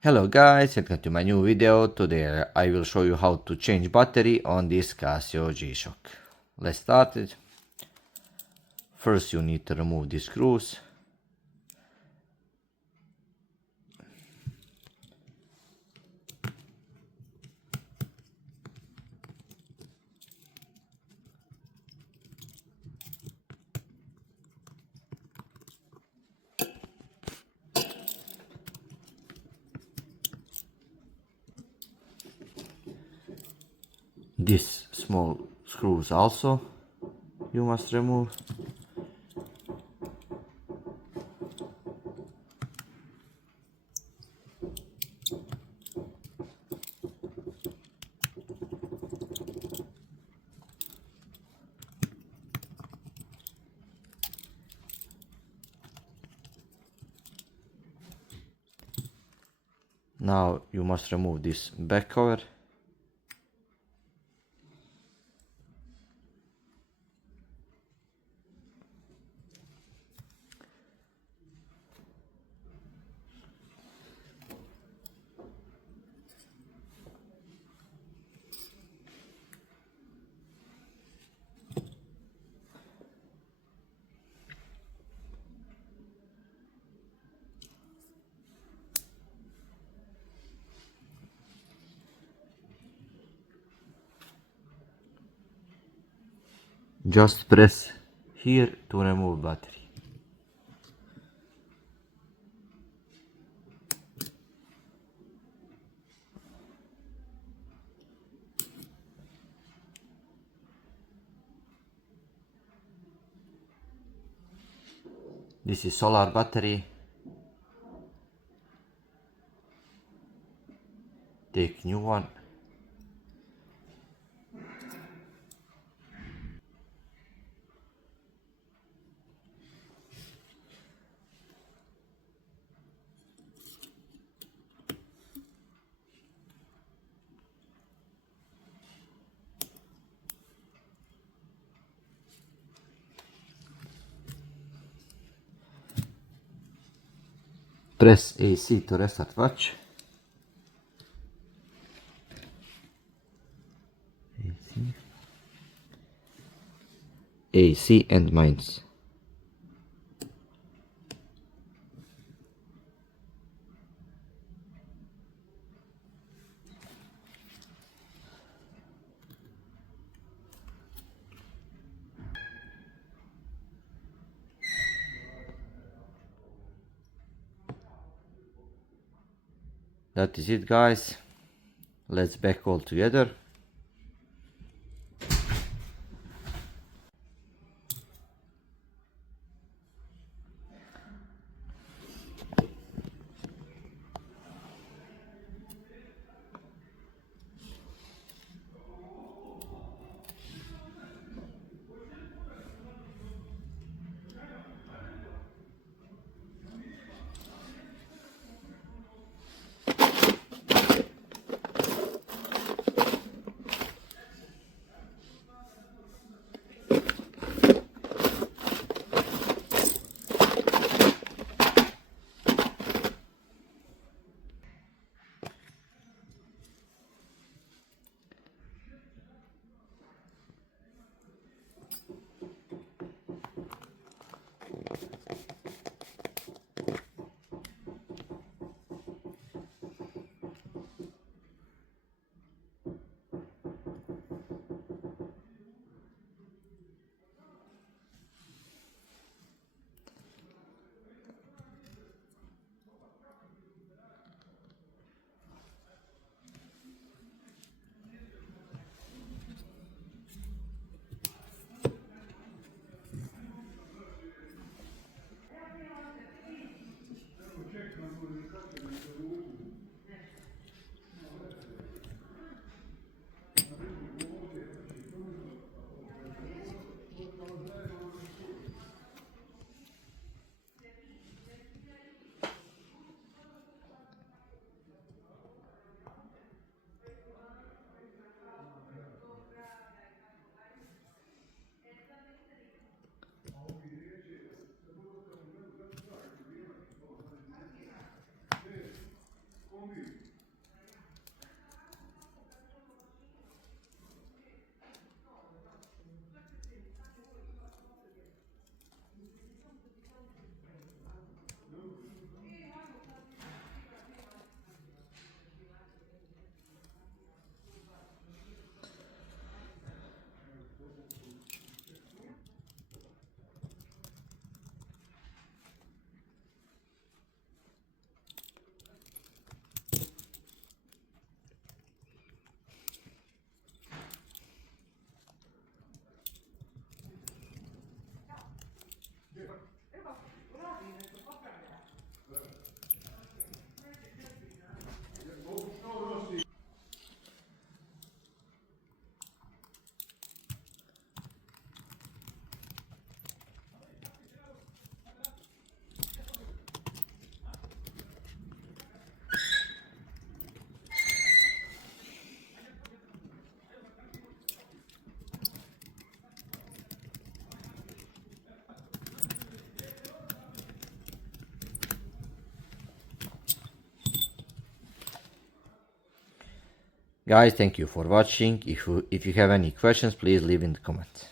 Hello guys, welcome to my new video. Today I will show you how to change battery on this Casio G-Shock. Let's start it. First you need to remove the screws. These small screws also you must remove. Now you must remove this back cover. Just press here to remove battery. This is solar battery. Take new one. Press AC to restart watch. AC and minus. That is it guys. Let's back all together. Guys, thank you for watching. If you have any questions, please leave in the comments.